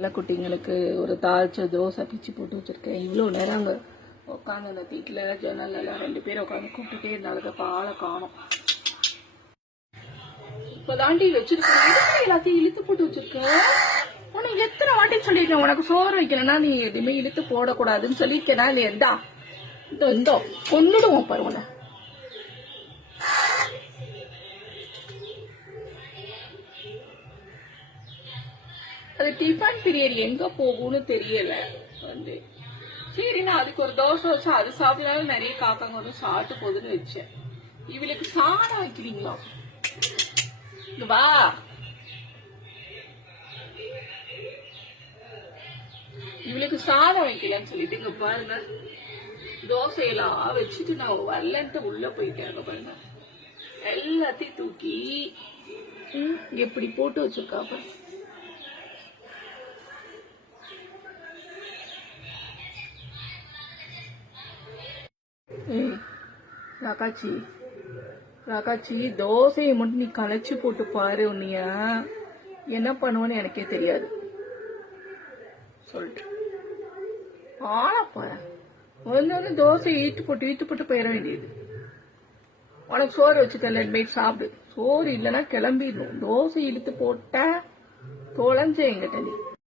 நல்ல குட்டிங்களுக்கு ஒரு தாளிச்ச தோசை பிச்சு போட்டு வச்சிருக்கேன். இவ்வளோ நேரம் அங்கே உட்காந்து அந்த வீட்டில் ஜன்னல்லாம் 2 பேரும் உட்காந்து கூப்பிட்டுட்டே இருந்தாலும் பாலை காணும். இப்போதாண்டி வச்சிருக்கேன். எல்லாத்தையும் இழுத்து போட்டு வச்சிருக்கேன். உனக்கு எத்தனை வாட்டி சொல்லியிருக்கேன், உனக்கு சோறு வைக்கணும்னா நீ எதுவுமே இழுத்து போடக்கூடாதுன்னு சொல்லியிருக்கேனா இல்லையா? இந்தோ கொன்னுடுவோம் பாரு உன. அது டிஃபன் பீரியட் எங்க போகும்னு தெரியல. சரி நான் அதுக்கு ஒரு தோசை வச்சா அது சாப்பிட்டாலும் நிறைய காக்காங்க வரும் சாப்பிட்டு போகுதுன்னு வச்சேன். இவளுக்கு சாதம் வைக்கிறீங்களா? வா, இவளுக்கு சாதம் வைக்கலன்னு சொல்லிட்டு இங்க பாருங்க தோசையெல்லாம் வச்சுட்டு நான் வரலன்ட்டு உள்ள போயிட்டேன். பாருங்க எல்லாத்தையும் தூக்கி எப்படி போட்டு வச்சிருக்கா பாருங்க. ராக்காச்சி ராக்காச்சி தோசையை மட்டும் நீ கலைச்சு போட்டு பாரு. உன்னைய என்ன பண்ணுவோன்னு எனக்கே தெரியாது சொல்லிட்டு ஆளப்பா ஒன்னு தோசை ஈட்டு போட்டு போயிட வேண்டியது. உனக்கு சோறு வச்சுக்கல போய் சாப்பிடு. சோறு இல்லைன்னா கிளம்பிடணும். தோசை இழுத்து போட்ட தொலைஞ்ச எங்கிட்ட நீ